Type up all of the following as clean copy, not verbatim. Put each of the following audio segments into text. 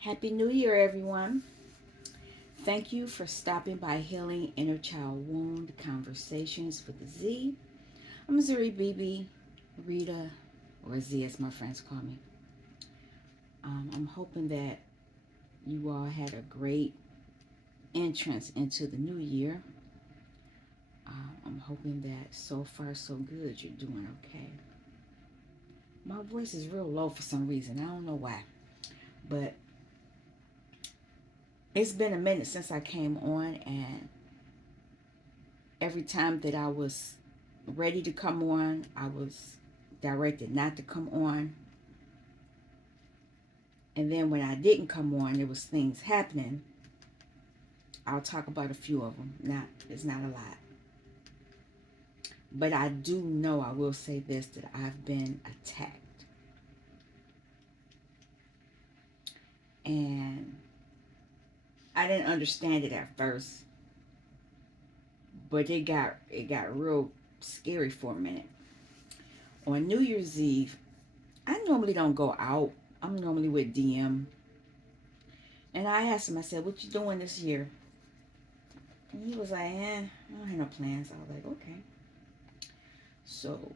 Happy New Year, everyone. Thank you for stopping by Healing Inner Child Wound Conversations with Z. I'm Zuri BB, Rita, or Z as my friends call me. I'm hoping that you all had a great entrance into the new year. I'm hoping that so far so good you're doing okay. My voice is real low for some reason. I don't know why. But it's been a minute since I came on, and every time that I was ready to come on, I was directed not to come on. And then when I didn't come on, there was things happening. I'll talk about a few of them. It's not a lot. But I do know, I will say this, that I've been attacked. And I didn't understand it at first, but it got real scary for a minute. On New Year's Eve, I normally don't go out. I'm normally with DM. And I asked him, I said, "What you doing this year?" And he was like, I don't have no plans. I was like, okay. So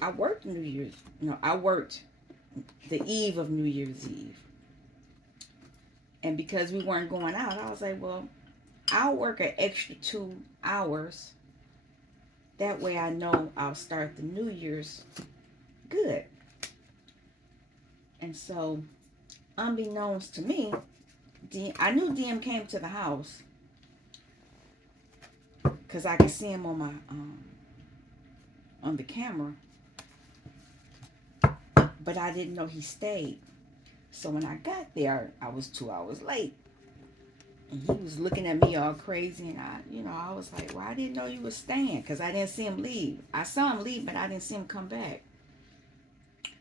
I worked New Year's. No, I worked the eve of New Year's Eve. And because we weren't going out, I was like, well, I'll work an extra 2 hours. That way I know I'll start the New Year's good. And so, unbeknownst to me, I knew DM came to the house because I could see him on my on the camera, but I didn't know he stayed. So when I got there, I was 2 hours late. And he was looking at me all crazy. And I was like, well, I didn't know you were staying because I didn't see him leave. I saw him leave, but I didn't see him come back.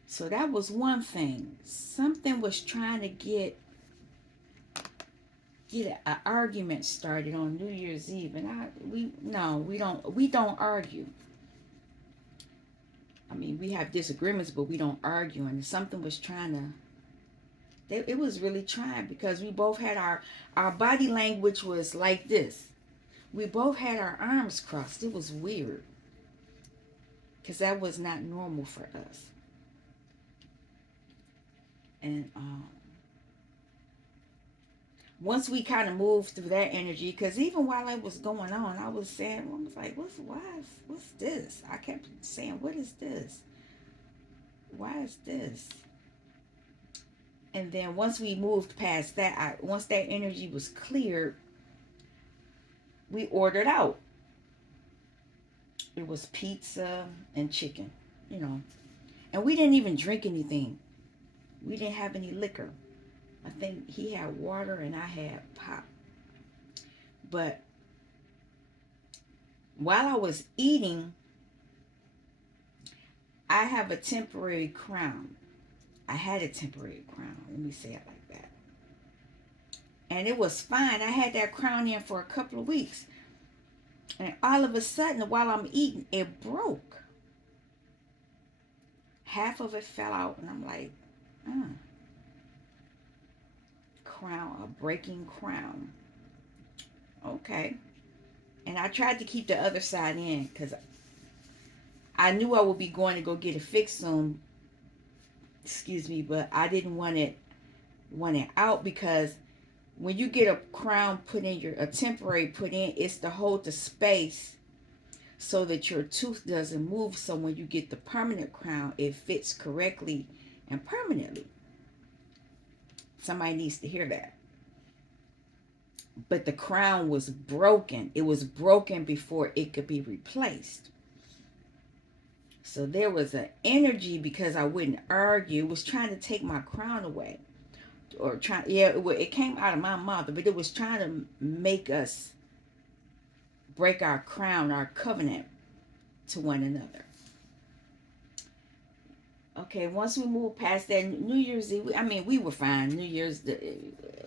So that was one thing. Something was trying to get an argument started on New Year's Eve. And we don't argue. I mean, we have disagreements, but we don't argue. And something was trying to it was really trying because we both had our body language was like this. We both had our arms crossed. It was weird because that was not normal for us. And once we kind of moved through that energy, because even while it was going on, I was saying, I was like, what's this? I kept saying, what is this? Why is this? And then once we moved past that, once that energy was cleared, we ordered out. It was pizza and chicken, you know. And we didn't even drink anything. We didn't have any liquor. I think he had water and I had pop. But while I was eating, I have a temporary crown. I had a temporary crown. Let me say it like that. And it was fine. I had that crown in for a couple of weeks. And all of a sudden, while I'm eating, it broke. Half of it fell out. And I'm like, crown, a breaking crown. Okay. And I tried to keep the other side in because I knew I would be going to go get it fixed soon. Excuse me, but I didn't want it out because when you get a crown put in, a temporary put in, it's to hold the space so that your tooth doesn't move. So when you get the permanent crown, it fits correctly and permanently. Somebody needs to hear that. But the crown was broken. It was broken before it could be replaced. So there was an energy because I wouldn't argue. It was trying to take my crown away. It came out of my mouth, but it was trying to make us break our crown, our covenant to one another. Okay, once we moved past that, New Year's Eve, we were fine. New Year's,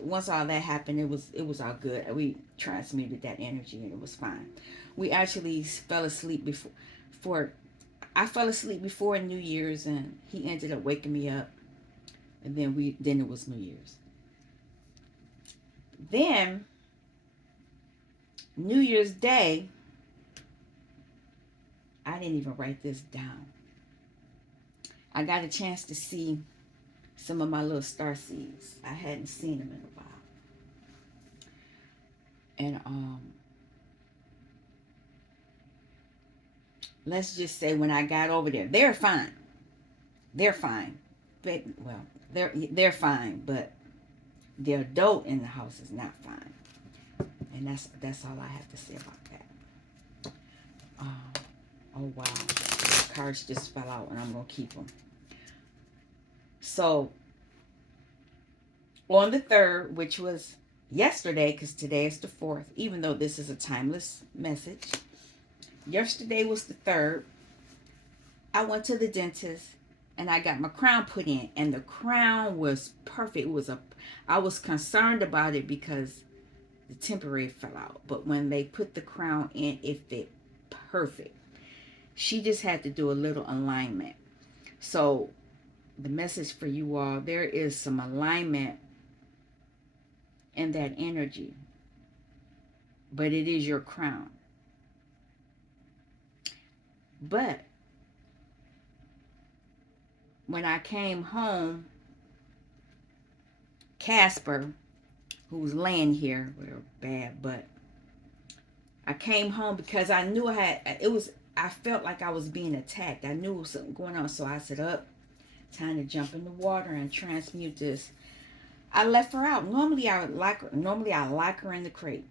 once all that happened, it was all good. We transmuted that energy and it was fine. We actually fell asleep I fell asleep before New Year's and he ended up waking me up, and then it was New Year's. Then, New Year's Day, I didn't even write this down. I got a chance to see some of my little star seeds. I hadn't seen them in a while. And let's just say when I got over there, they're fine. They're fine. But, well, they're fine, but the adult in the house is not fine. And that's all I have to say about that. Oh wow, the cards just fell out, and I'm gonna keep them. So on the 3rd, which was yesterday, because today is the 4th, even though this is a timeless message. Yesterday was the 3rd. I went to the dentist and I got my crown put in, and the crown was perfect. I was concerned about it because the temporary fell out, but when they put the crown in, it fit perfect. She just had to do a little alignment. So the message for you all, there is some alignment in that energy, but it is your crown. But when I came home, Casper, who was laying here, real bad, but I came home because I knew I felt like I was being attacked. I knew there was something going on, so I said, up, time to jump in the water and transmute this. I left her out. Normally I lock her in the crate,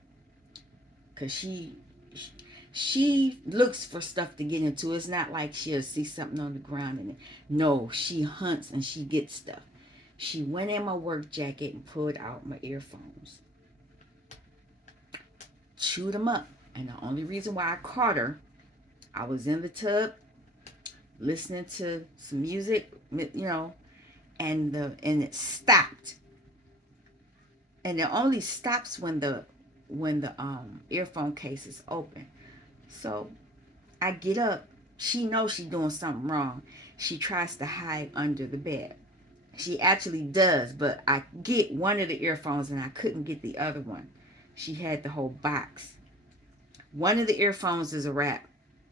because she looks for stuff to get into. It's not like she'll see something on the ground and no, she hunts and she gets stuff. She went in my work jacket and pulled out my earphones, chewed them up. And the only reason why I caught her, I was in the tub listening to some music, and it stopped. And it only stops when the earphone case is open. So I get up. She knows she's doing something wrong. She tries to hide under the bed. She actually does, but I get one of the earphones and I couldn't get the other one. She had the whole box. One of the earphones is a wrap.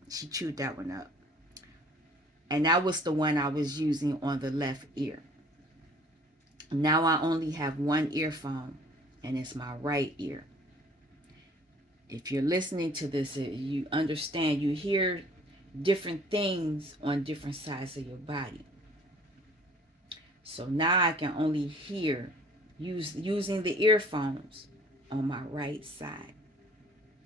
She chewed that one up. And that was the one I was using on the left ear. Now I only have one earphone, and it's my right ear. If you're listening to this, you understand, you hear different things on different sides of your body. So now I can only hear using the earphones on my right side.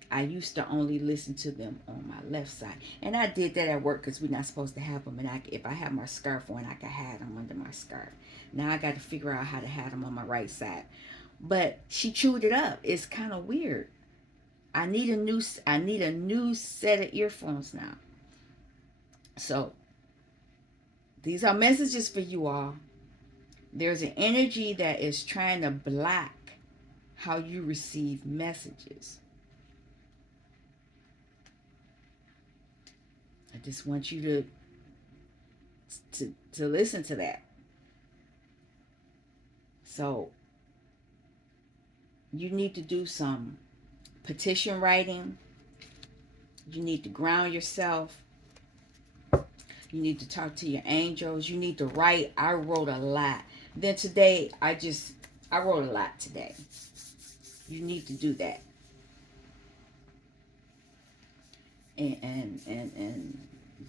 I used to only listen to them on my left side. And I did that at work because we're not supposed to have them. And if I have my scarf on, I can hide them under my scarf. Now I got to figure out how to hide them on my right side. But she chewed it up. It's kind of weird. I need a new set of earphones now. So these are messages for you all. There's an energy that is trying to block how you receive messages. I just want you to listen to that. So you need to do some petition writing. You need to ground yourself. You need to talk to your angels. You need to write. I wrote a lot. Then today, I wrote a lot today. You need to do that. And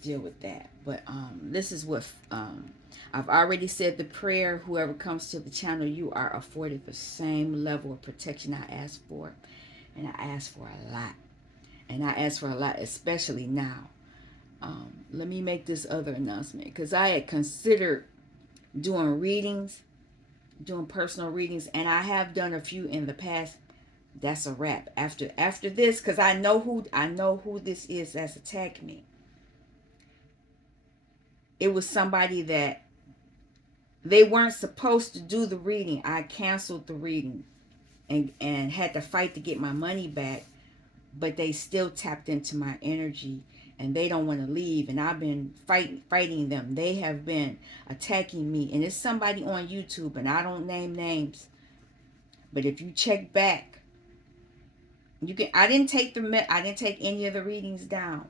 deal with that. But this is what I've already said the prayer. Whoever comes to the channel, you are afforded the same level of protection I asked for. And I asked for a lot. And I asked for a lot, especially now. Let me make this other announcement, because I had considered doing readings, doing personal readings, and I have done a few in the past. That's a wrap. After this, because I know who this is that's attacked me. It was somebody that they weren't supposed to do the reading. I canceled the reading and had to fight to get my money back, but they still tapped into my energy. And they don't want to leave. And I've been fighting them. They have been attacking me. And it's somebody on YouTube. And I don't name names. But if you check back, you can. I didn't take any of the readings down,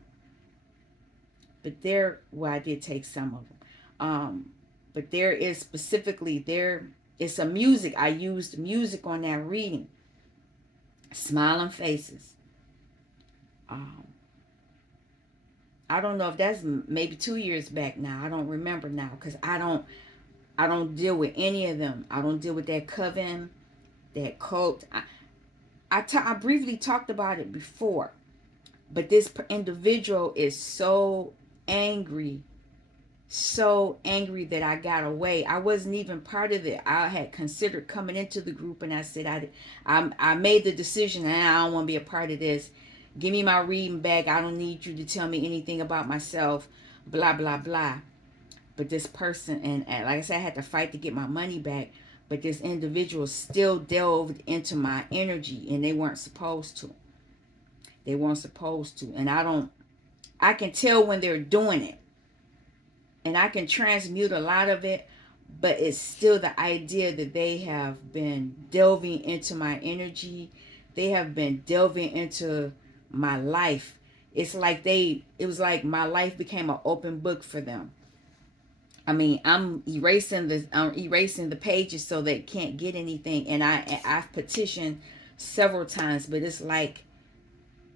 but I did take some of them. But there is specifically there. It's a music. I used music on that reading. Smiling faces. Um, I don't know if that's maybe 2 years back now. I don't remember now because I don't deal with any of them. I don't deal with that coven, that cult. I briefly talked about it before, but this individual is so angry that I got away. I wasn't even part of it. I had considered coming into the group, and I said I made the decision, and I don't want to be a part of this. Give me my reading back. I don't need you to tell me anything about myself. Blah blah blah. But this person, and like I said, I had to fight to get my money back. But this individual still delved into my energy, and they weren't supposed to. They weren't supposed to. And I can tell when they're doing it. And I can transmute a lot of it, but it's still the idea that they have been delving into my energy. They have been delving into my life. It was like my life became an open book for them. I mean, I'm erasing the pages so they can't get anything. And I've petitioned several times, but it's like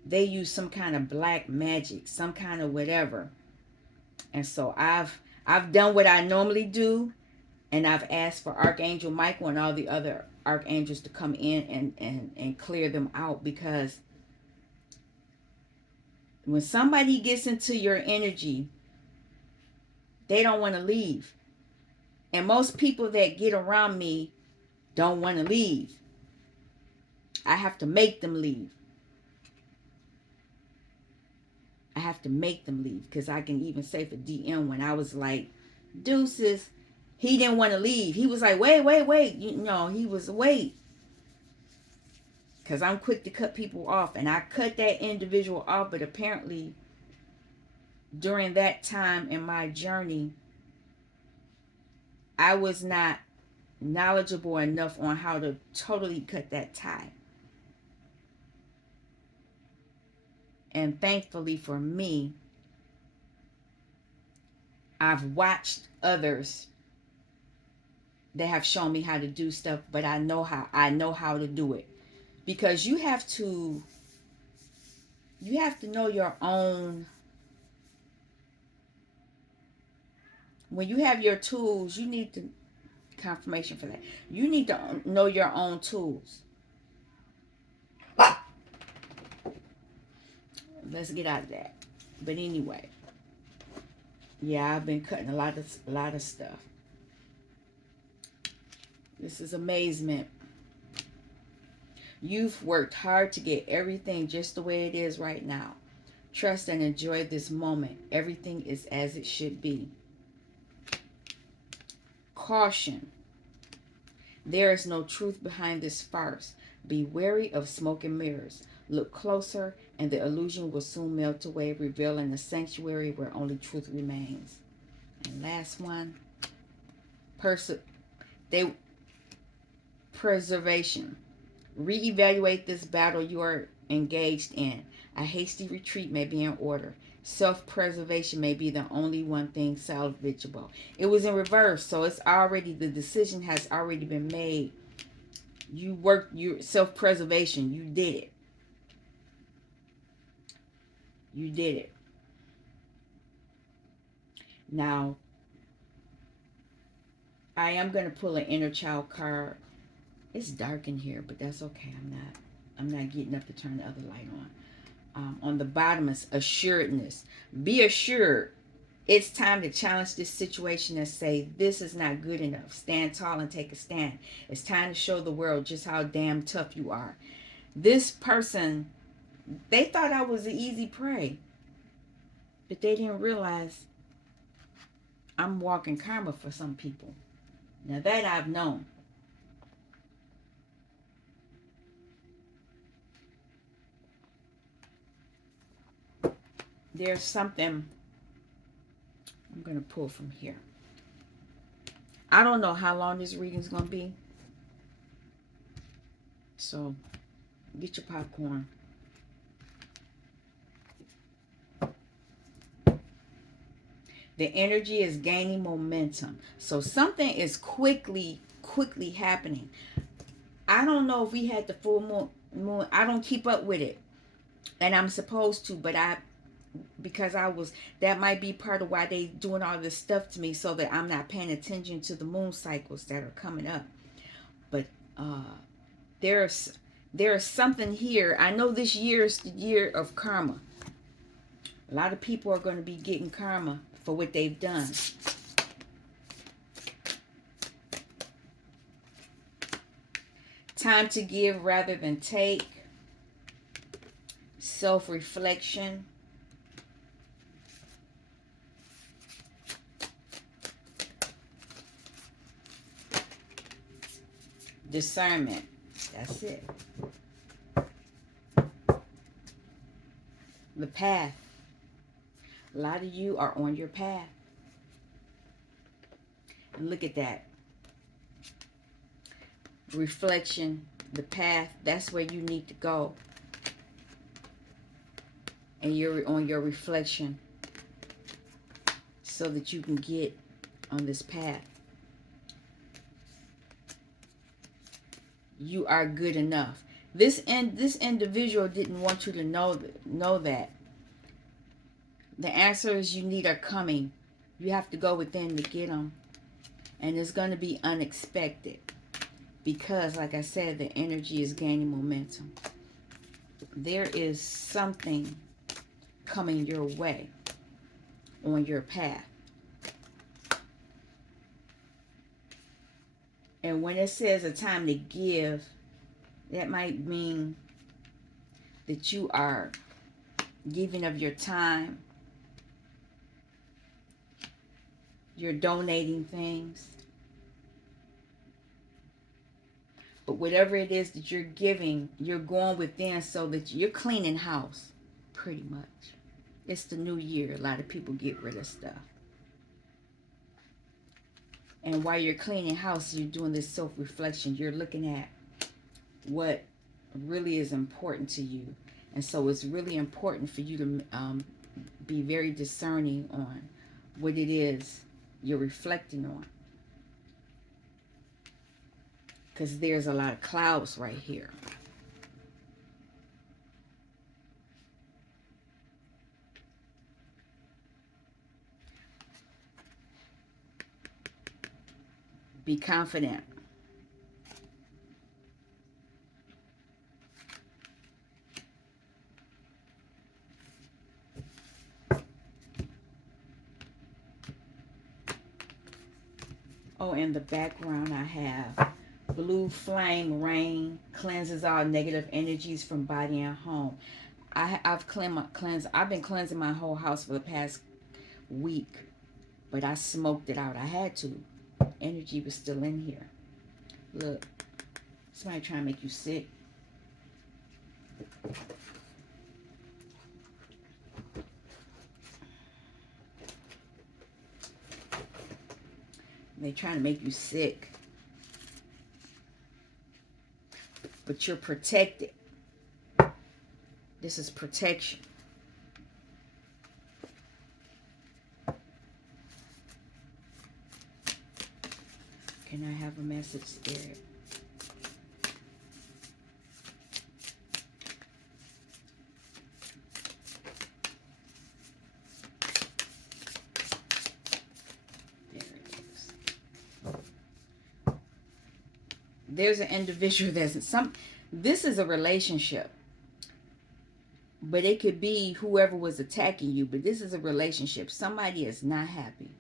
they use some kind of black magic, some kind of whatever. And so I've done what I normally do, and I've asked for Archangel Michael and all the other archangels to come in and clear them out, because when somebody gets into your energy, they don't want to leave. And most people that get around me don't want to leave. I have to make them leave. I have to make them leave, because I can even say for DM when I was like, deuces, he didn't want to leave. He was like, wait. He was, wait. Because I'm quick to cut people off. And I cut that individual off. But apparently, during that time in my journey, I was not knowledgeable enough on how to totally cut that tie. And thankfully for me, I've watched others that have shown me how to do stuff, but I know how to do it. Because you have to know your own. When you have your tools, you need to confirmation for that. You need to know your own tools. Let's get out of that. But anyway, yeah, I've been cutting a lot of stuff. This is amazement. You've worked hard to get everything just the way it is right now. Trust and enjoy this moment. Everything is as it should be. Caution. There is no truth behind this farce. Be wary of smoke and mirrors. Look closer, and the illusion will soon melt away, revealing the sanctuary where only truth remains. And last one. Preservation. Reevaluate this battle you are engaged in. A hasty retreat may be in order. Self-preservation may be the only one thing salvageable. It was in reverse, so the decision has already been made. You worked your self-preservation. You did it. You did it. Now, I am going to pull an inner child card. It's dark in here, but that's okay. I'm not getting up to turn the other light on the bottom is assuredness. Be assured. It's time to challenge this situation and say, this is not good enough. Stand tall and take a stand. It's time to show the world just how damn tough you are. This person, they thought I was an easy prey, but they didn't realize I'm walking karma for some people. Now that I've known. There's something I'm going to pull from here. I don't know how long this reading is going to be. So get your popcorn. The energy is gaining momentum. So something is quickly happening. I don't know if we had the full moon. I don't keep up with it. And I'm supposed to, but because I was, that might be part of why they doing all this stuff to me, so that I'm not paying attention to the moon cycles that are coming up. But there's something here. I know this year is the year of karma. A lot of people are going to be getting karma for what they've done. Time to give rather than take. Self-reflection. Discernment. That's it. The path. A lot of you are on your path. And look at that. Reflection, the path, that's where you need to go. And you're on your reflection so that you can get on this path. You are good enough. This individual didn't want you to know that. The answers you need are coming. You have to go within to get them. And it's going to be unexpected. Because, like I said, the energy is gaining momentum. There is something coming your way on your path. And when it says a time to give, that might mean that you are giving of your time. You're donating things. But whatever it is that you're giving, you're going within so that you're cleaning house, pretty much. It's the new year. A lot of people get rid of stuff. And while you're cleaning house, you're doing this self-reflection. You're looking at what really is important to you. And so it's really important for you to be very discerning on what it is you're reflecting on. Because there's a lot of clouds right here. Be confident. Oh, in the background I have blue flame rain cleanses all negative energies from body and home. I've been cleansing my whole house for the past week, but I smoked it out. I had to. Energy was still in here. Look, somebody trying to make you sick. They're trying to make you sick. But you're protected. This is protection. Can I have a message, Spirit? There it is. There's an individual this is a relationship. But it could be whoever was attacking you. But this is a relationship. Somebody is not happy.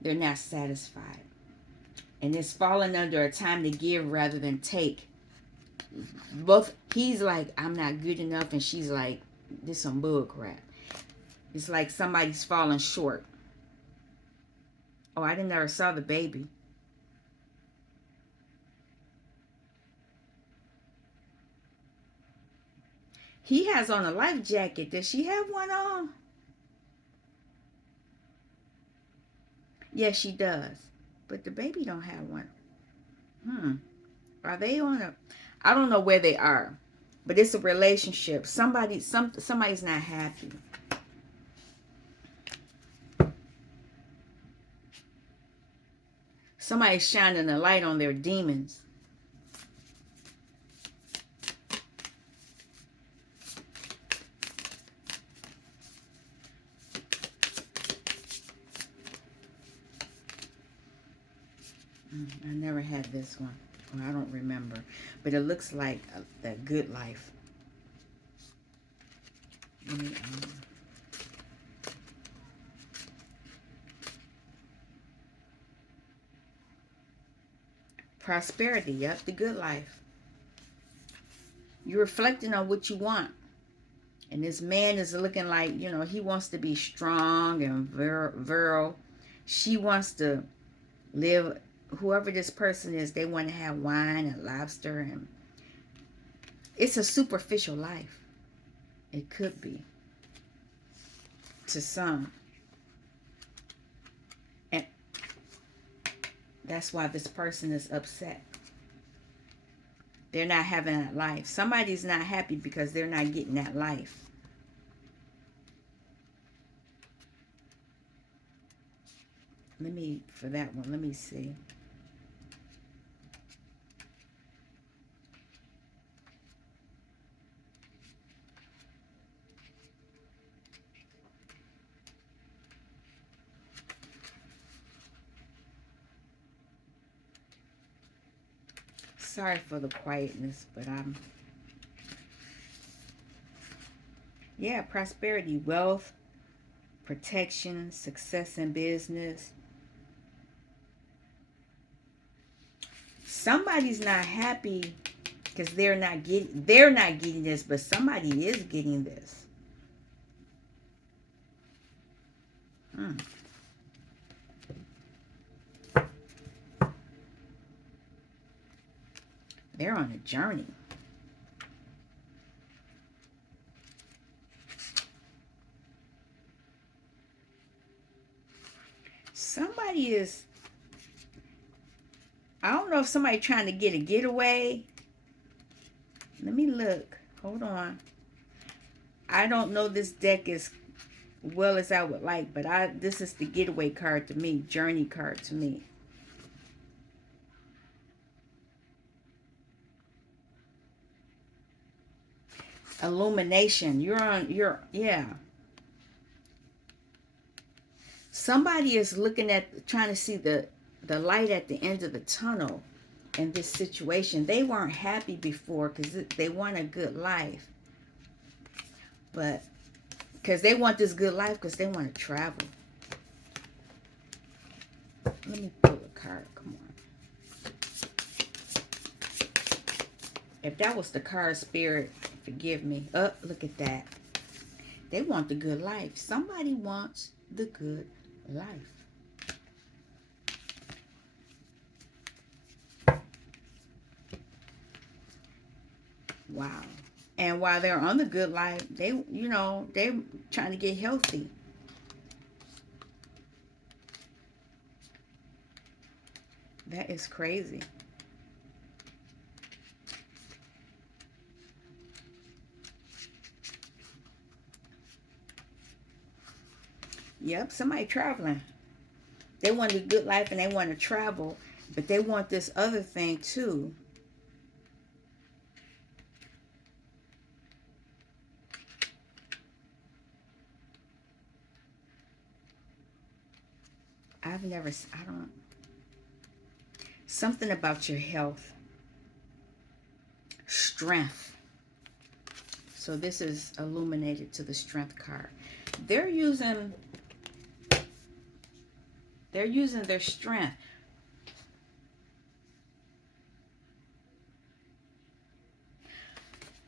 They're not satisfied. And it's falling under a time to give rather than take. He's like, I'm not good enough. And she's like, this some bull crap. It's like somebody's falling short. Oh, I never saw the baby. He has on a life jacket. Does she have one on? Yes, she does. But the baby don't have one. Are they on a, I don't know where they are, but it's a relationship. Somebody's not happy. Somebody's shining a light on their demons. I never had this one. Well, I don't remember. But it looks like the good life. Let me, prosperity. Yep, the good life. You're reflecting on what you want. And this man is looking like, he wants to be strong and virile. She wants to live, whoever this person is, they want to have wine and lobster. And it's a superficial life. It could be. To some. And that's why this person is upset. They're not having that life. Somebody's not happy because they're not getting that life. For that one, let me see. Sorry for the quietness, but yeah, prosperity, wealth, protection, success in business. Somebody's not happy because they're not getting this, but somebody is getting this. They're on a journey. Somebody is, I don't know if somebody trying to get a getaway. Let me look. Hold on. I don't know this deck as well as I would like, but this is the getaway card to me, journey card to me. Illumination. Yeah. Somebody is trying to see the light at the end of the tunnel in this situation. They weren't happy before because they want a good life. But because they want this good life because they want to travel. Let me pull a card. Come on. If that was the card, Spirit, forgive me. Look at that. They want the good life. Somebody wants the good life. Wow. And while they're on the good life, they're trying to get healthy. That is crazy. Yep, somebody traveling. They want a good life and they want to travel, but they want this other thing too. I don't, something about your health, strength. So this is illuminated to the strength card. They're using their strength.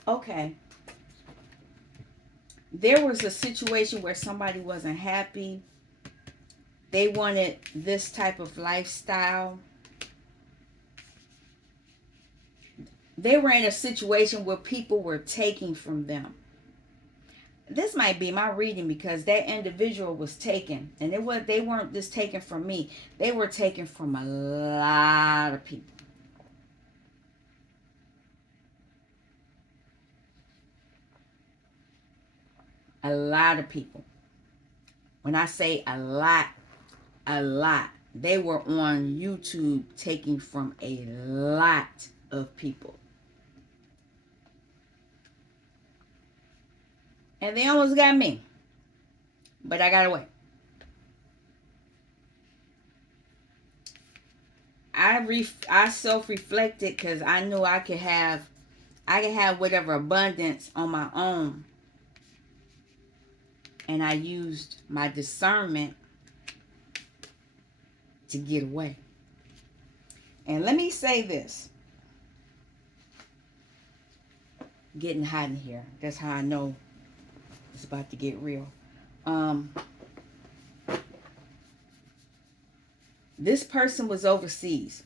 Okay. There was a situation where somebody wasn't happy. They wanted this type of lifestyle. They were in a situation where people were taking from them. This might be my reading because that individual was taken, and they weren't just taken from me. They were taken from a lot of people. A lot of people. When I say a lot, they were on YouTube taking from a lot of people. And they almost got me. But I got away. I self-reflected because I knew I could have whatever abundance on my own. And I used my discernment to get away. And let me say this. Getting hot in here. That's how I know it's about to get real. This person was overseas.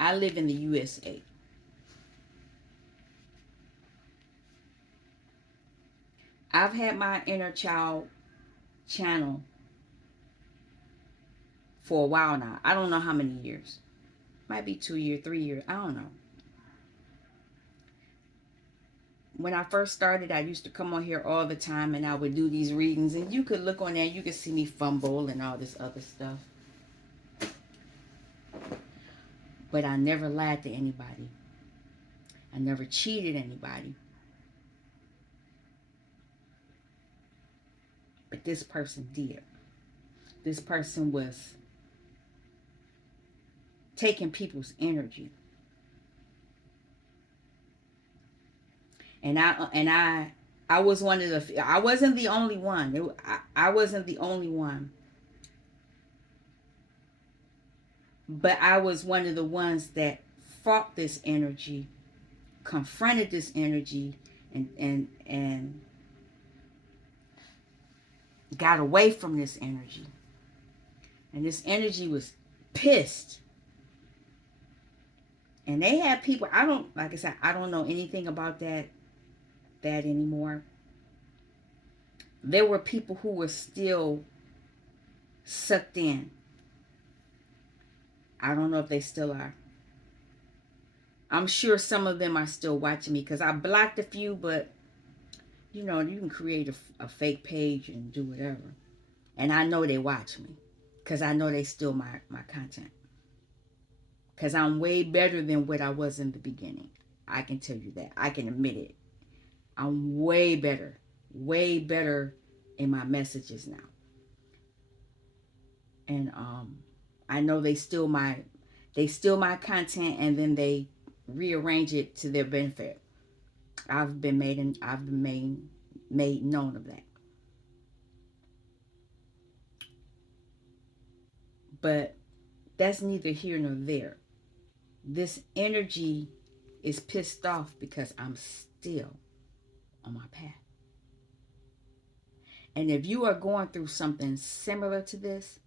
I live in the USA. I've had my inner child channel for a while now. I don't know how many years. Might be 2 years, 3 years. I don't know. When I first started, I used to come on here all the time and I would do these readings. And you could look on there, you could see me fumble and all this other stuff. But I never lied to anybody. I never cheated anybody. But this person did. This person was taking people's energy. And I was one of the, I wasn't the only one. I wasn't the only one. But I was one of the ones that fought this energy, confronted this energy, and got away from this energy. And this energy was pissed. And they had people, like I said, I don't know anything about that anymore. There were people who were still sucked in. I don't know if they still are. I'm sure some of them are still watching me because I blocked a few, but you know, you can create a fake page and do whatever. And I know they watch me because I know they steal my content. Because I'm way better than what I was in the beginning. I can tell you that. I can admit it. I'm way better in my messages now. And I know they steal my content and then they rearrange it to their benefit. I've been made known of that. But that's neither here nor there. This energy is pissed off because I'm still on my path. And if you are going through something similar to this,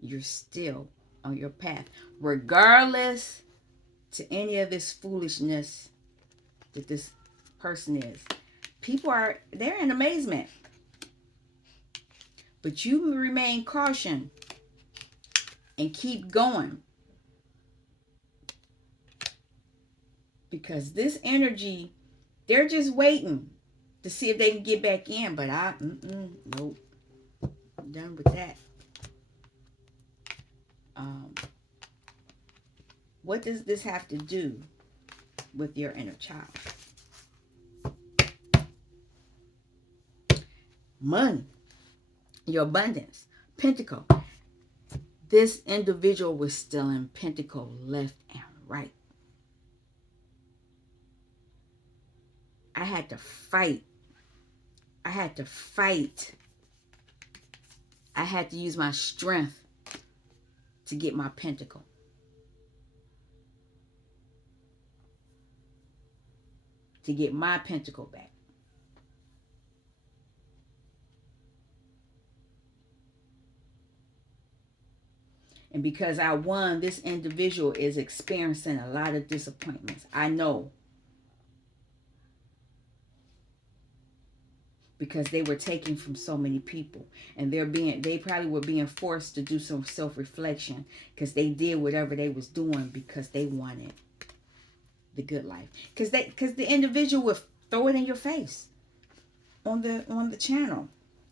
you're still on your path. Regardless to any of this foolishness that this person is. They're in amazement. But you remain cautious and keep going. Because this energy, they're just waiting to see if they can get back in. But nope. I'm done with that. What does this have to do with your inner child? Money, your abundance, pentacle. This individual was still in pentacle left and right. I had to fight. I had to use my strength to get my pentacle. To get my pentacle back. And because I won, this individual is experiencing a lot of disappointments. I know. Because they were taking from so many people. And they probably were being forced to do some self-reflection. Because they did whatever they was doing because they wanted the good life. Because the individual will throw it in your face on the channel.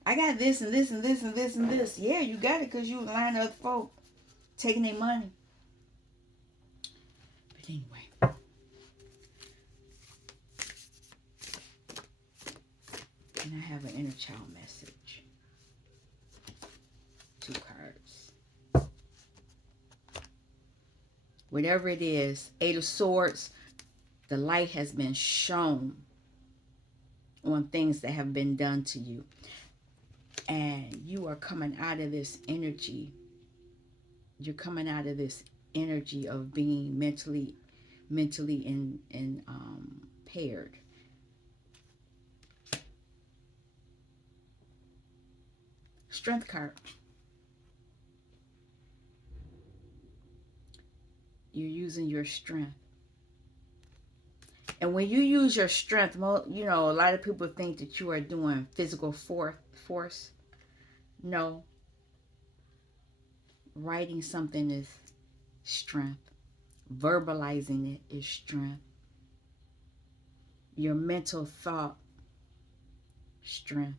I got this and this and this and this and this. Yeah, you got it because you lying to other folk, taking their money. But anyway, and I have an inner child message. 2 cards. Whatever it is, 8 of Swords, the light has been shown on things that have been done to you. And you are coming out of this energy. You're coming out of this energy of being mentally impaired. Strength card. You're using your strength. And when you use your strength, you know, a lot of people think that you are doing physical force. No. Writing something is strength. Verbalizing it is strength. Your mental thought, strength.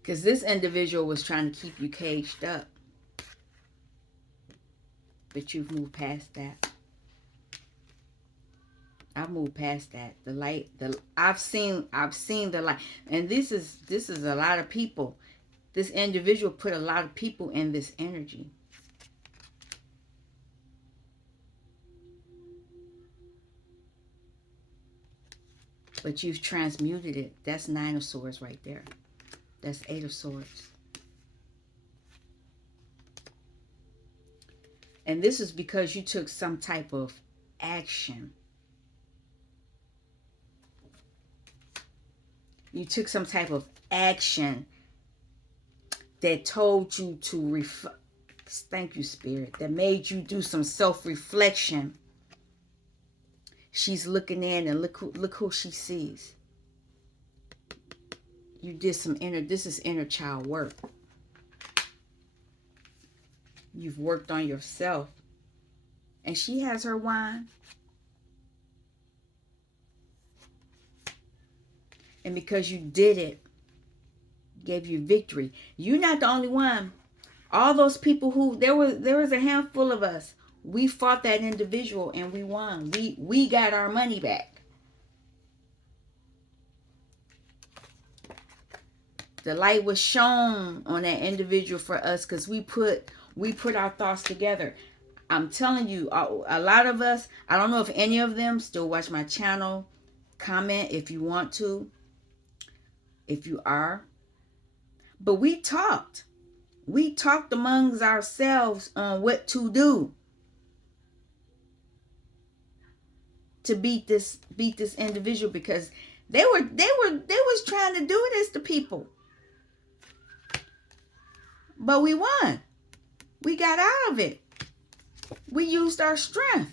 Because this individual was trying to keep you caged up. But you've moved past that. I've moved past that. The light, I've seen the light. And this is a lot of people. This individual put a lot of people in this energy. But you've transmuted it. That's 9 of Swords right there. That's 8 of Swords. And this is because you took some type of action. You took some type of action that told you to reflect. Thank you, Spirit. That made you do some self-reflection. She's looking in and look who she sees. You did some this is inner child work. You've worked on yourself. And she has her wine. And because you did it, gave you victory. You're not the only one. All those people who, there was a handful of us. We fought that individual and we won. We got our money back. The light was shown on that individual for us because we put our thoughts together. I'm telling you, a lot of us, I don't know if any of them still watch my channel. Comment if you want to. If you are. But we talked. We talked amongst ourselves on what to do to beat this individual, because they was trying to do this to people. But we won. We got out of it. We used our strength.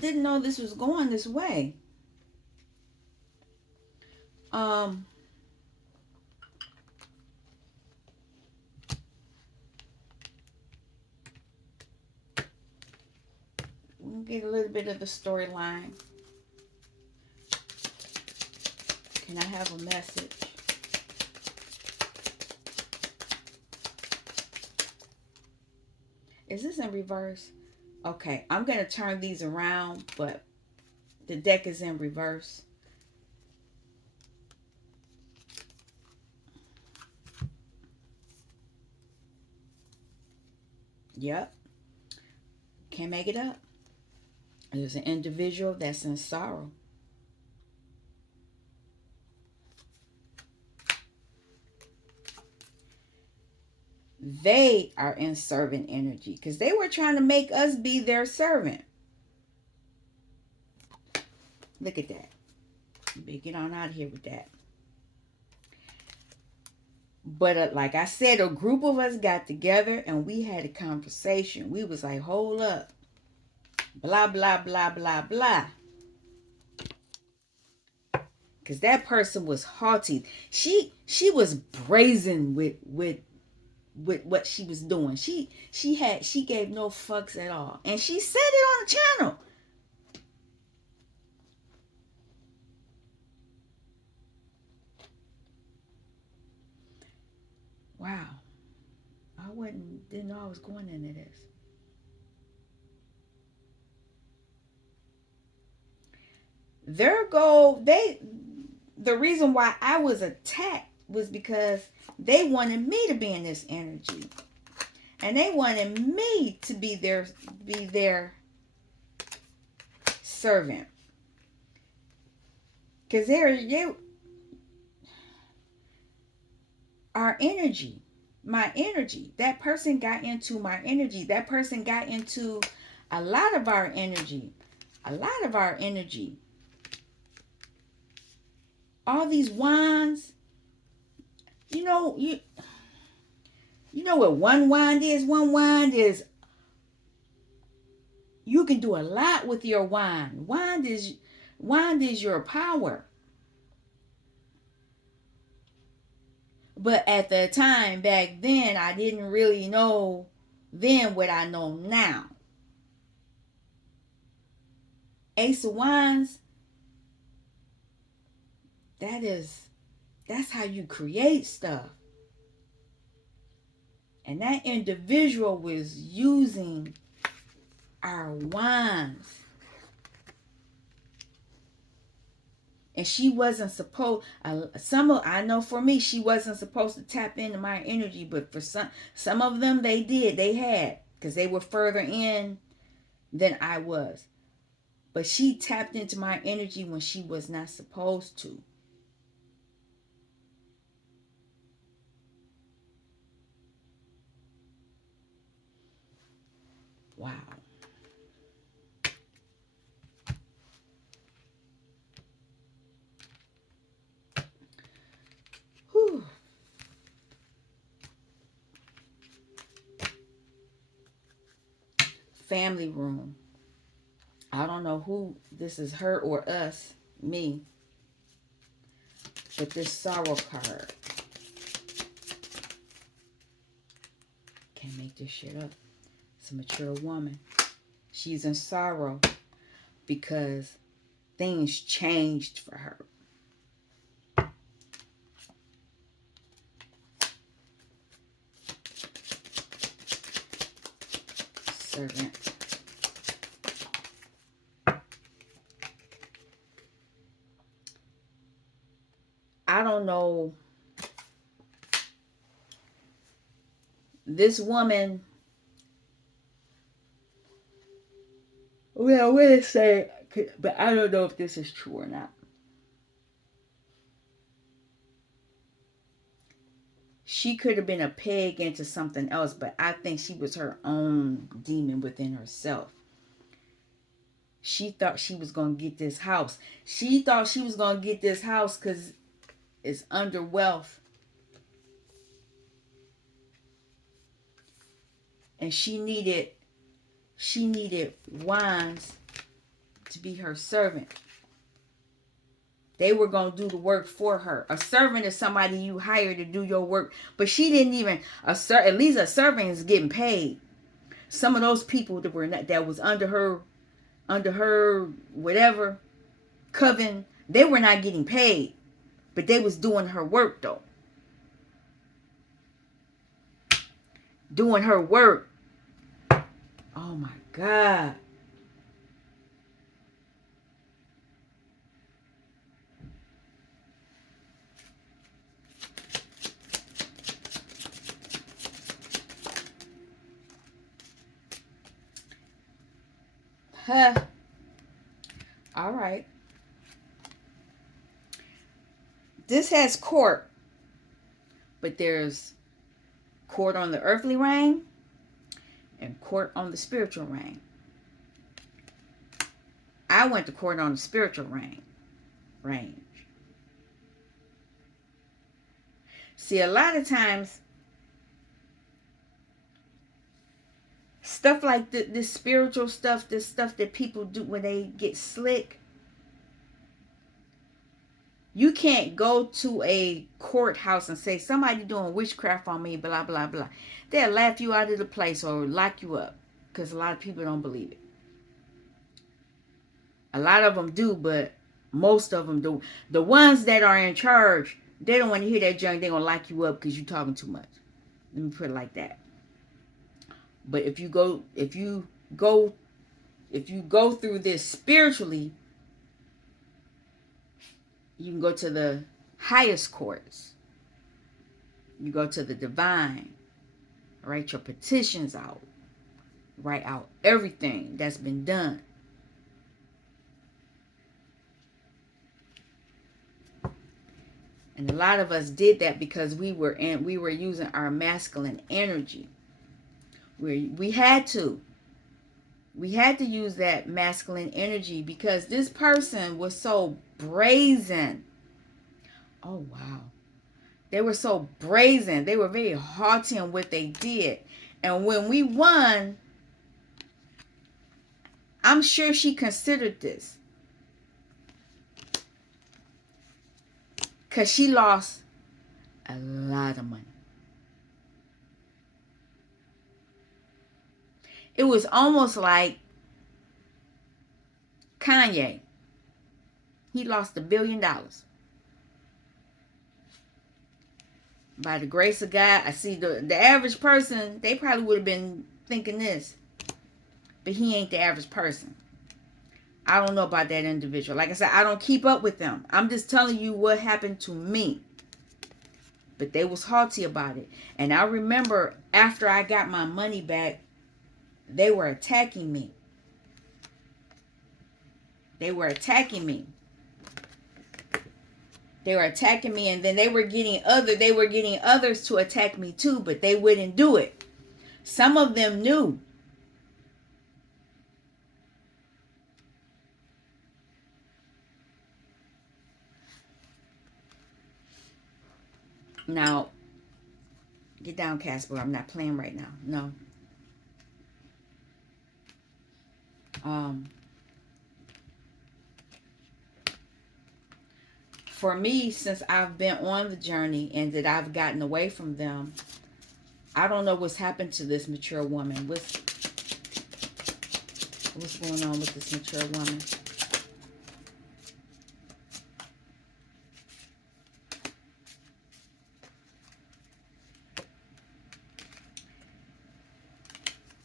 Didn't know this was going this way. We'll get a little bit of the storyline. Can I have a message? Is this in reverse? Okay, I'm going to turn these around, but the deck is in reverse. Yep. Can't make it up. There's an individual that's in sorrow. They are in servant energy because they were trying to make us be their servant. Look at that. You better get on out of here with that. But like I said, a group of us got together and we had a conversation. We was like, hold up, blah blah blah blah blah, because that person was haughty. She was brazen with what she was doing. She gave no fucks at all, and she said it on the channel. Wow, didn't know I was going into this. Their goal, the reason why I was attacked was because they wanted me to be in this energy, and they wanted me to be their servant, because they our energy, my energy. That person got into my energy. That person got into a lot of our energy. A lot of our energy. All these wands, you know, you know what one wand is? One wand is, you can do a lot with your wand. Wand is your power. But at the time back then, I didn't really know then what I know now. Ace of Wands, that's how you create stuff. And that individual was using our wands. And she wasn't supposed, I know for me, she wasn't supposed to tap into my energy, but for some of them they did. They had, because they were further in than I was. But she tapped into my energy when she was not supposed to. Wow. Whew. Family room. I don't know who this is, her or us, me. But this sorrow card. Can't make this shit up. It's a mature woman. She's in sorrow because things changed for her. Servant. I don't know. This woman, well, I would say, but I don't know if this is true or not. She could have been a peg into something else, but I think she was her own demon within herself. She thought she was going to get this house. She thought she was going to get this house because it's under wealth. And she needed wands to be her servant. They were going to do the work for her. A servant is somebody you hire to do your work. But she didn't even, at least a servant is getting paid. Some of those people that was under her whatever coven, they were not getting paid. But they was doing her work though. Doing her work. Oh my God. Huh. All right. This has court, but there's court on the earthly reign and court on the spiritual reign. I went to court on the spiritual range. See, a lot of times, stuff like this spiritual stuff, this stuff that people do when they get slick, you can't go to a courthouse and say somebody doing witchcraft on me, blah, blah, blah. They'll laugh you out of the place or lock you up because a lot of people don't believe it. A lot of them do, but most of them do. The ones that are in charge, they don't want to hear that junk. They're going to lock you up because you're talking too much. Let me put it like that. But if you go through this spiritually, you can go to the highest courts. You go to the divine. Write your petitions out. Write out everything that's been done. And a lot of us did that because we were using our masculine energy. We had to use that masculine energy because this person was so brazen. Oh, wow. They were so brazen. They were very haughty in what they did. And when we won, I'm sure she considered this. Because she lost a lot of money. It was almost like Kanye. He lost $1 billion. By the grace of God, I see the average person, they probably would have been thinking this. But he ain't the average person. I don't know about that individual. Like I said, I don't keep up with them. I'm just telling you what happened to me. But they was haughty about it. And I remember after I got my money back, they were attacking me. They were attacking me. They were attacking me, and then they were getting others to attack me too, but they wouldn't do it. Some of them knew. Now, get down, Casper. I'm not playing right now. No. For me, since I've been on the journey and that I've gotten away from them, I don't know what's happened to this mature woman. What's going on with this mature woman?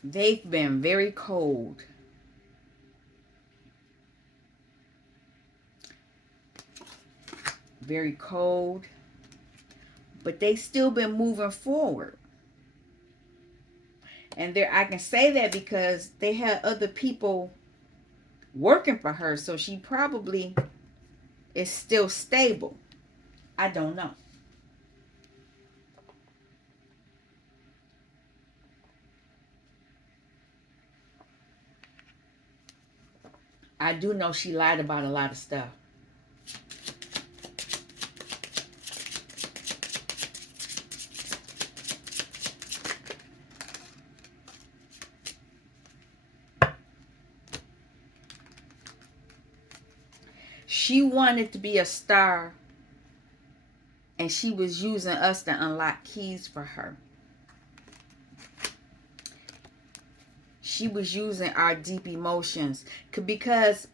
They've been very cold. Very cold. But they still been moving forward. And I can say that because they had other people working for her. So she probably is still stable. I don't know. I do know she lied about a lot of stuff. She wanted to be a star, and she was using us to unlock keys for her. She was using our deep emotions because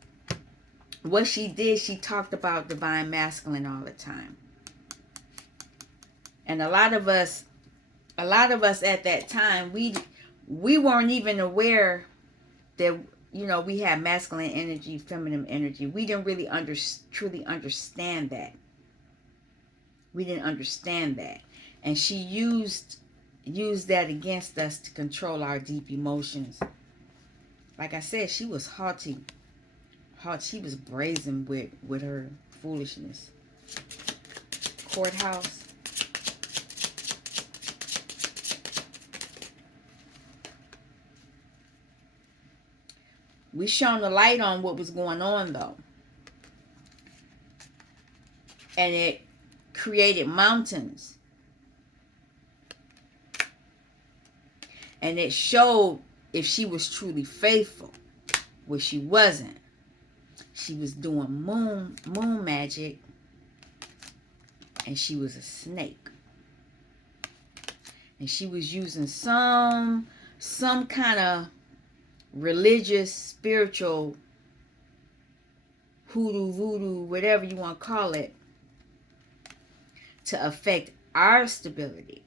what she did, she talked about divine masculine all the time. And a lot of us at that time, we weren't even aware that, you know, we had masculine energy, feminine energy. We didn't really truly understand that. We didn't understand that. And she used that against us to control our deep emotions. Like I said, she was haughty. She was brazen with her foolishness. Courthouse. We shone the light on what was going on, though. And it created mountains. And it showed if she was truly faithful, which she wasn't. She was doing moon magic, and she was a snake. And she was using some kind of religious, spiritual, hoodoo, voodoo, whatever you want to call it, to affect our stability.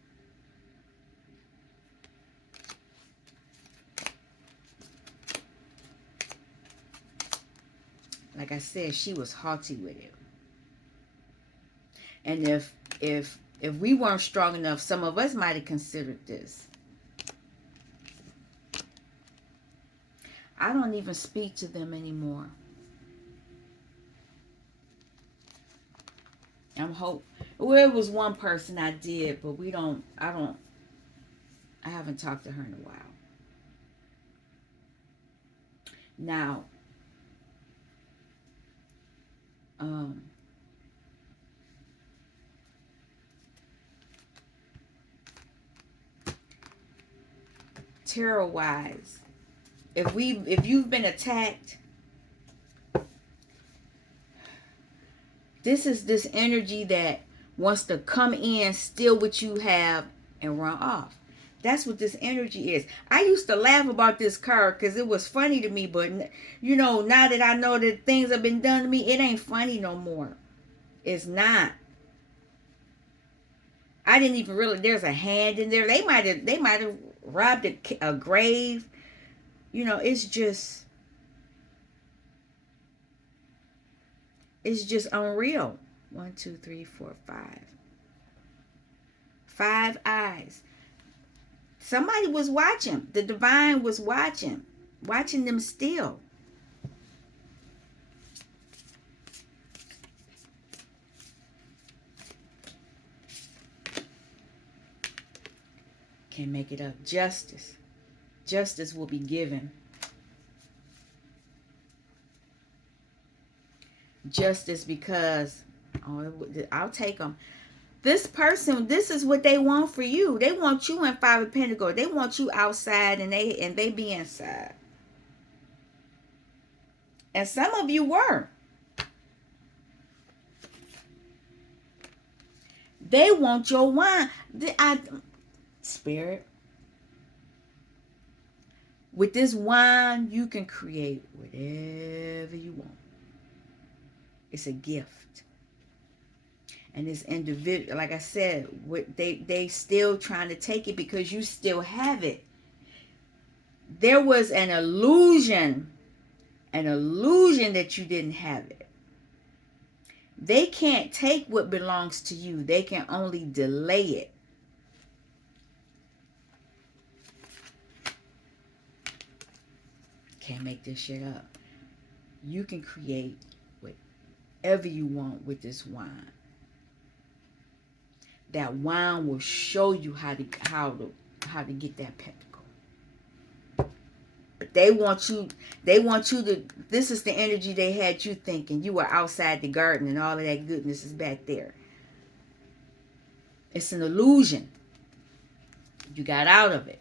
Like I said, she was haughty with it. And if we weren't strong enough, some of us might have considered this. I don't even speak to them anymore. Well, it was one person I did, but I haven't talked to her in a while. Now, tarot wise, if you've been attacked, this is this energy that wants to come in, steal what you have, and run off. That's what this energy is. I used to laugh about this card because it was funny to me, but now that I know that things have been done to me, it ain't funny no more. It's not. I didn't even realize there's a hand in there. They might have robbed a grave. It's just unreal. 1, 2, 3, 4, 5. 5 eyes. Somebody was watching. The divine was watching them still. Can't make it up. Justice will be given. Justice because I'll take them. This person, this is what they want for you. They want you in 5 of Pentacles. They want you outside, and they be inside. And some of you were. They want your wine. Spirit. With this wine, you can create whatever you want. It's a gift. And this individual, like I said, they still trying to take it because you still have it. There was an illusion that you didn't have it. They can't take what belongs to you. They can only delay it. Can't make this shit up. You can create whatever you want with this wine. That wine will show you how to get that pentacle. But they want you to, this is the energy they had you thinking. You were outside the garden and all of that goodness is back there. It's an illusion. You got out of it.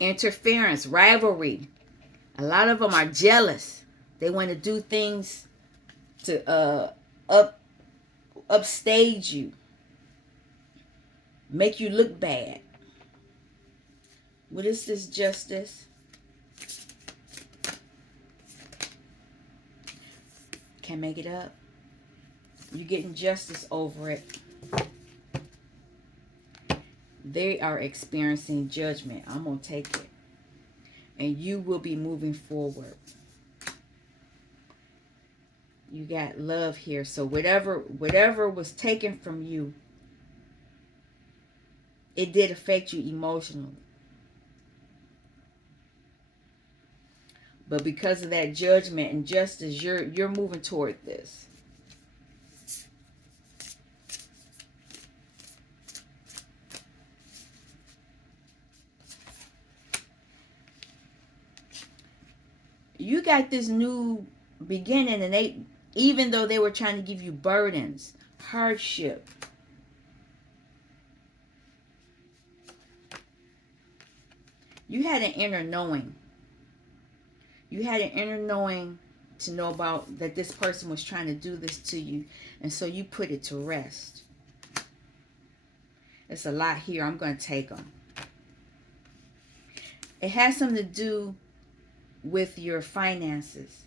Interference, rivalry. A lot of them are jealous. They want to do things to upstage you, make you look bad. What is this justice? Can't make it up. You're getting justice over it. They are experiencing judgment. I'm going to take it. And you will be moving forward. You got love here. So whatever was taken from you, it did affect you emotionally. But because of that judgment and justice, you're moving toward this. You got this new beginning, and they, even though they were trying to give you burdens, hardship, you had an inner knowing. You had an inner knowing to know about that this person was trying to do this to you, and so you put it to rest. It's a lot here. I'm going to take them. It has something to do with your finances.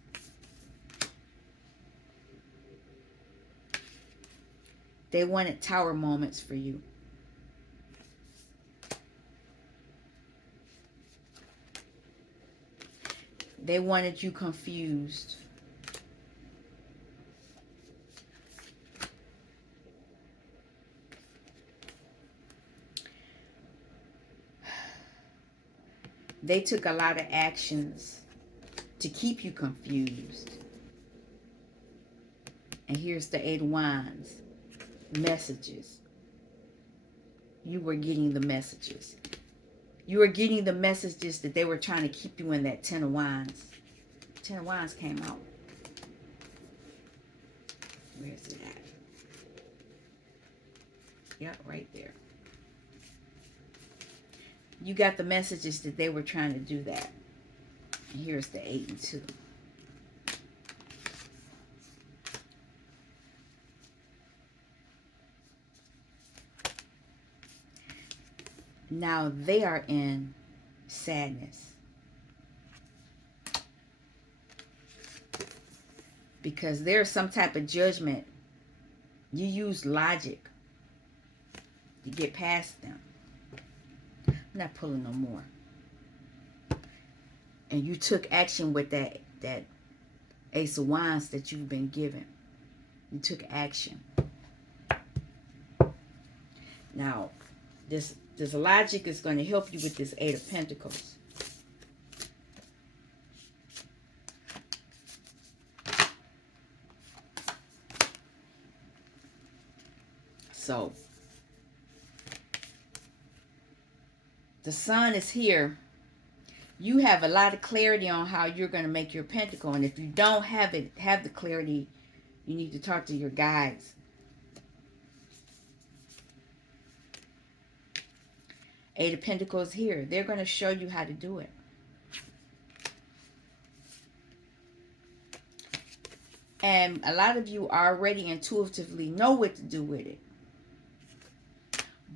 They wanted tower moments for you. They wanted you confused. They took a lot of actions to keep you confused. And here's the 8 of Wands. Messages. You were getting the messages. You were getting the messages that they were trying to keep you in that 10 of Wands. 10 of Wands came out. Where's it at? Yep, right there. You got the messages that they were trying to do that. And here's the 8 and 2. Now they are in sadness. Because there's some type of judgment. You use logic to get past them. I'm not pulling no more. And you took action with that Ace of Wands that you've been given. You took action. Now, this logic is going to help you with this 8 of Pentacles. So, the Sun is here. You have a lot of clarity on how you're going to make your pentacle. And if you don't have the clarity, you need to talk to your guides. 8 of Pentacles here. They're going to show you how to do it. And a lot of you already intuitively know what to do with it.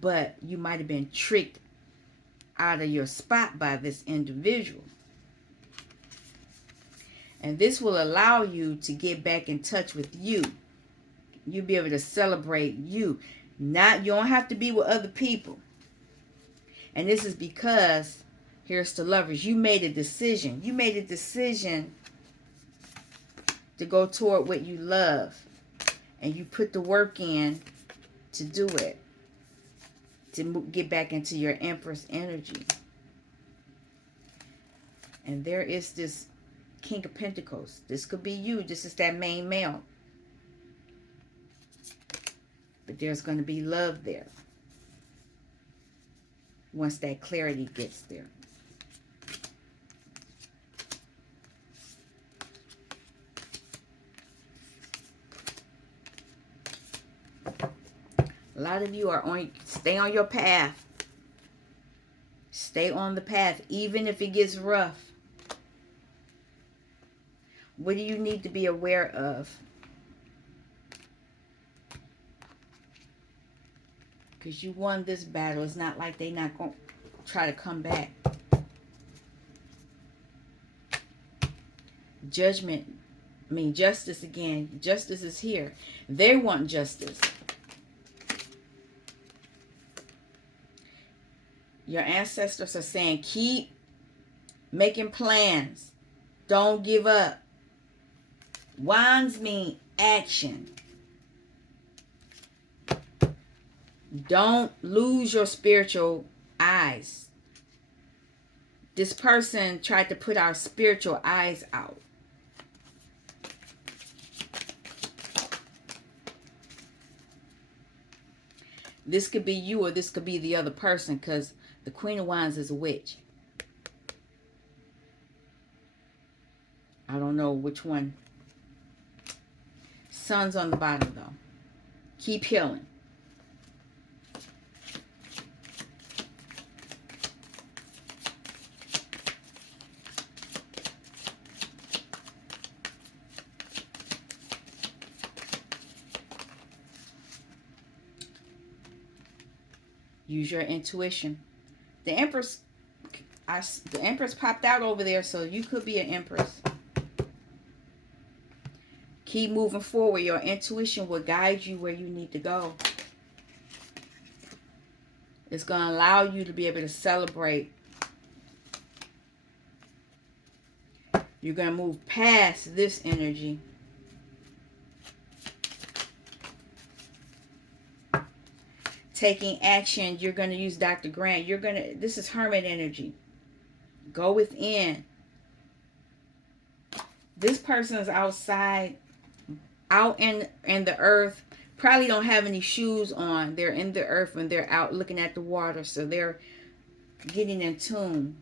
But you might have been tricked out of your spot by this individual. And this will allow you to get back in touch with you. You'll be able to celebrate you. You don't have to be with other people. And this is because, here's the Lovers, you made a decision. You made a decision to go toward what you love. And you put the work in to do it. To get back into your Empress energy. And there is this King of Pentacles. This could be you. This is that main male. But there's going to be love there. Once that clarity gets there. A lot of you stay on your path. Stay on the path, even if it gets rough. What do you need to be aware of? Because you won this battle. It's not like they're not going to try to come back. Judgment, justice again. Justice is here. They want justice. Your ancestors are saying, keep making plans. Don't give up. Wands mean action. Don't lose your spiritual eyes. This person tried to put our spiritual eyes out. This could be you or this could be the other person, because the Queen of Wands is a witch. I don't know which one. Sun's on the bottom though. Keep healing. Use your intuition. The Empress, the Empress popped out over there, so you could be an Empress. Keep moving forward. Your intuition will guide you where you need to go. It's going to allow you to be able to celebrate. You're going to move past this energy. Taking action, you're going to use Dr. Grant. This is Hermit energy. Go within. This person is outside, out in the earth. Probably don't have any shoes on. They're in the earth when they're out looking at the water. So they're getting in tune,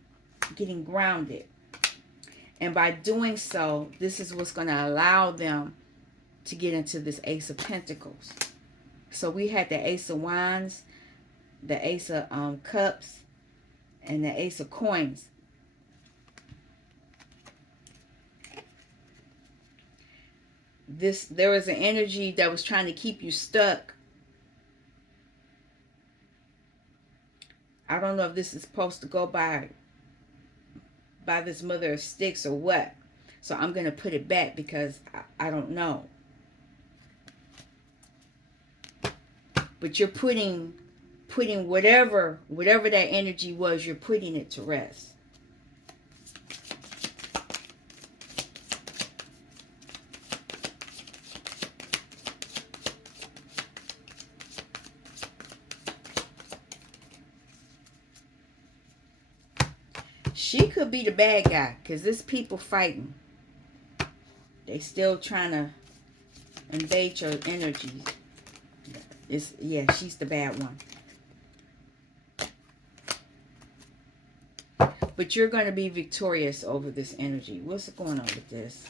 getting grounded. And by doing so, this is what's going to allow them to get into this Ace of Pentacles. So we had the Ace of Wands, the Ace of Cups, and the Ace of Coins. There was an energy that was trying to keep you stuck. I don't know if this is supposed to go by this Mother of Sticks or what. So I'm going to put it back because I don't know. But you're putting whatever that energy was, you're putting it to rest. She could be the bad guy because there's people fighting. They still trying to invade your energies. Yeah, she's the bad one. But you're going to be victorious over this energy. What's going on with this?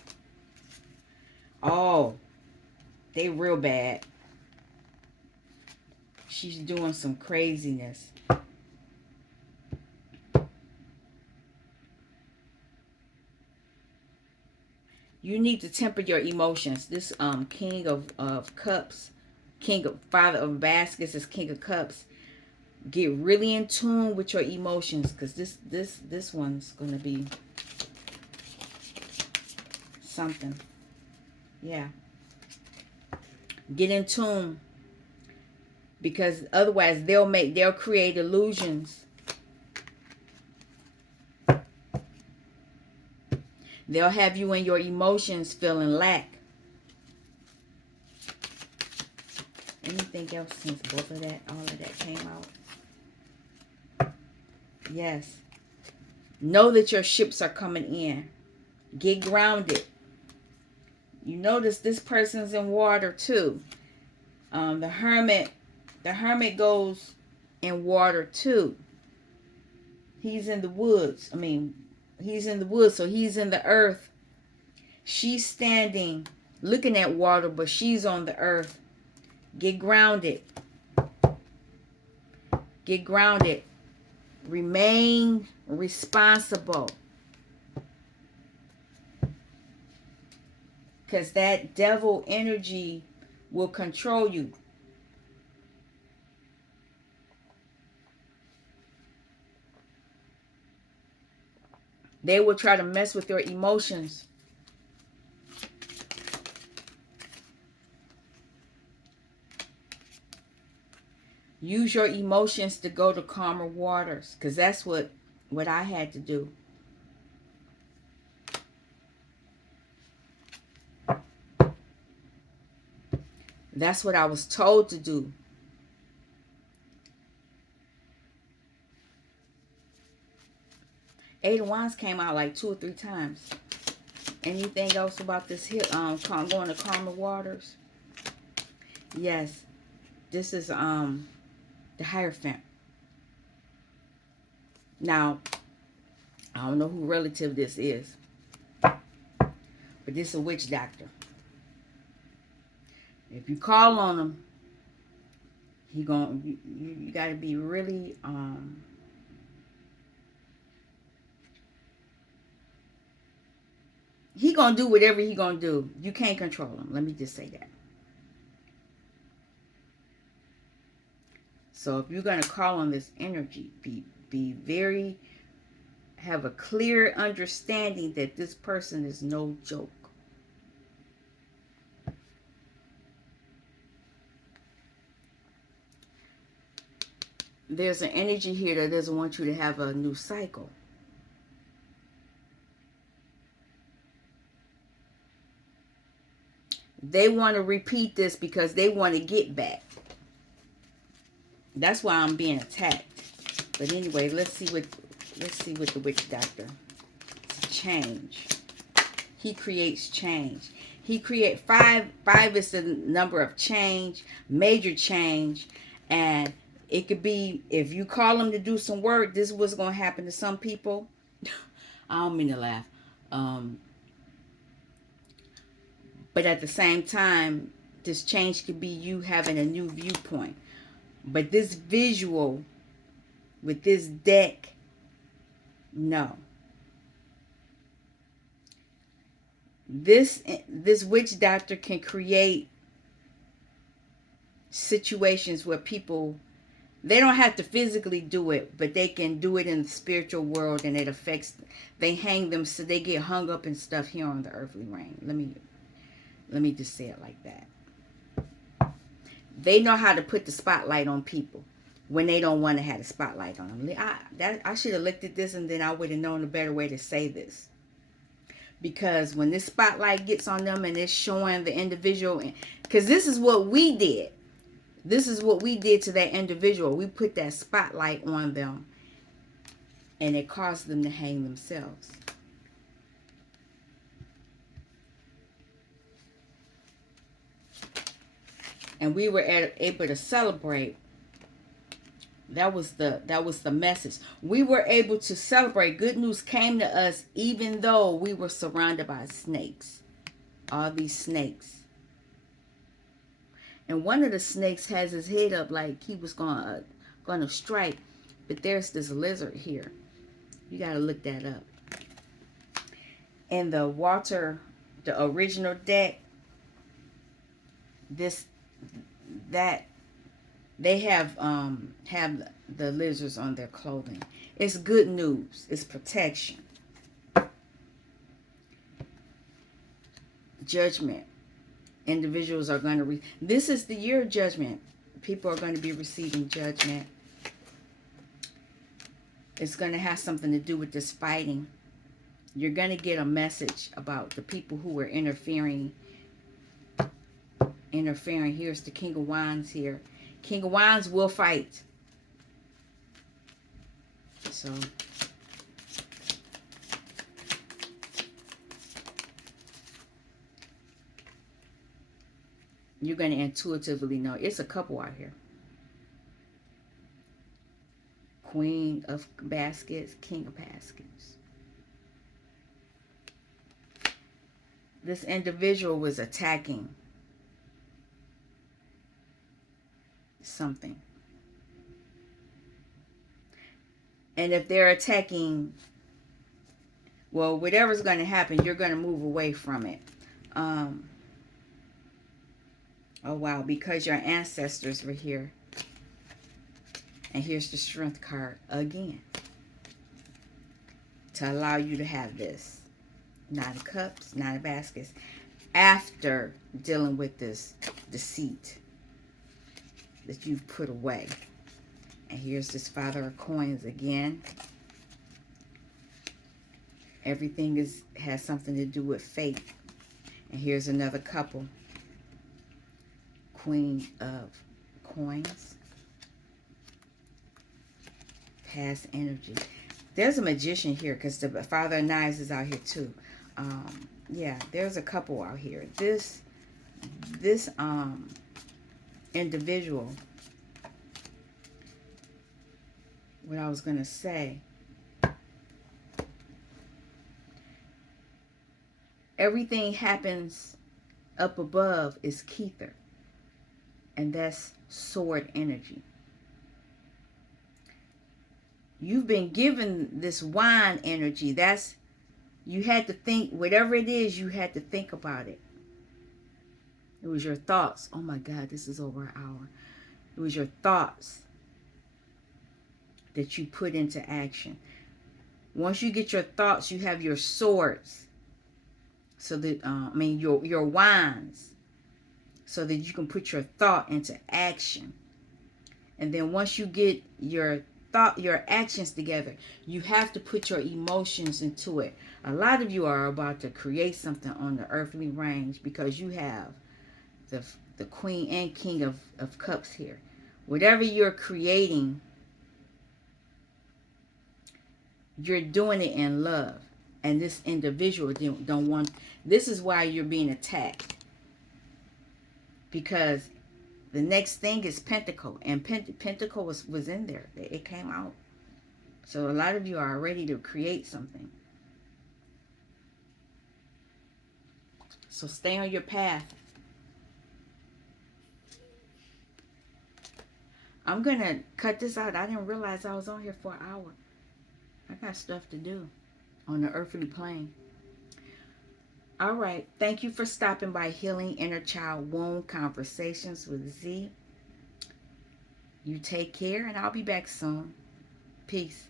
Oh, they real bad. She's doing some craziness. You need to temper your emotions. This King of Cups, Father of Baskets is King of Cups. Get really in tune with your emotions, because this one's gonna be something. Yeah. Get in tune, because otherwise they'll create illusions. They'll have you in your emotions feeling lack. Anything else since both of that, all of that came out? Yes. Know that your ships are coming in. Get grounded. You notice this person's in water too. The hermit goes in water too. He's in the woods. He's in the woods, so he's in the earth. She's standing, looking at water, but she's on the earth. Get grounded. Get grounded. Remain responsible. Because that devil energy will control you. They will try to mess with your emotions. Use your emotions to go to calmer waters, because that's what I had to do. That's what I was told to do. Eight of Wands came out like 2 or 3 times. Anything else about this here? Going to calmer waters? Yes. This is the Hierophant. Now, I don't know who relative this is. But this is a witch doctor. If you call on him, you got to be really he gonna do whatever he gonna do. You can't control him. Let me just say that. So if you're gonna call on this energy, be very, have a clear understanding that this person is no joke. There's an energy here that doesn't want you to have a new cycle. They want to repeat this because they want to get back. That's why I'm being attacked. But anyway, let's see what the witch doctor. Change. He creates change. He create five. Five is the number of change, major change, and it could be if you call him to do some work. This is what's going to happen to some people. I don't mean to laugh. But at the same time, this change could be you having a new viewpoint. But this visual with this deck, no. This witch doctor can create situations where people, they don't have to physically do it, but they can do it in the spiritual world, and it affects, they hang them, so they get hung up and stuff here on the earthly realm. Let me just say it like that. They know how to put the spotlight on people when they don't want to have the spotlight on them. I should have looked at this, and then I would have known a better way to say this. Because when this spotlight gets on them and it's showing the individual, because this is what we did. This is what we did to that individual. We put that spotlight on them, and it caused them to hang themselves. And we were able to celebrate. That was the message. We were able to celebrate. Good news came to us even though we were surrounded by snakes. All these snakes. And one of the snakes has his head up like he was gonna strike. But there's this lizard here. You gotta look that up. And the original deck, they have the lizards on their clothing. It's good news. It's protection. Judgment. Individuals are going to this is the year of judgment. People are going to be receiving judgment. It's going to have something to do with this fighting. You're going to get a message about the people who were interfering. Here's the King of Wands here. King of Wands will fight. So you're going to intuitively know. It's a couple out here. Queen of Baskets, King of Baskets. This individual was attacking something. And if they're attacking, well, whatever's going to happen, you're going to move away from it. Oh, wow, because your ancestors were here. And here's the Strength card again. To allow you to have this. Nine of Cups, Nine of Baskets. After dealing with this deceit that you've put away. And here's this Father of Coins again. Everything has something to do with fate. And here's another couple. Queen of Coins. Past energy. There's a Magician here because the Father of Knives is out here too. Yeah, there's a couple out here. This individual, what I was going to say, Everything happens up above is Kether, and that's sword energy. You've been given this wine energy. That's, you had to think, whatever it is, you had to think about it. It was your thoughts. Oh my God, this is over an hour. It was your thoughts that you put into action. Once you get your thoughts, you have your swords. So that, your wines. So that you can put your thought into action. And then once you get your actions together, you have to put your emotions into it. A lot of you are about to create something on the earthly range because you have the Queen and King of Cups here. Whatever you're creating, you're doing it in love. And this individual don't want, this is why you're being attacked. Because the next thing is Pentacle. And Pentacle was in there. It came out. So a lot of you are ready to create something. So stay on your path. I'm going to cut this out. I didn't realize I was on here for an hour. I got stuff to do on the earthly plane. All right. Thank you for stopping by Healing Inner Child Wound Conversations with Z. You take care, and I'll be back soon. Peace.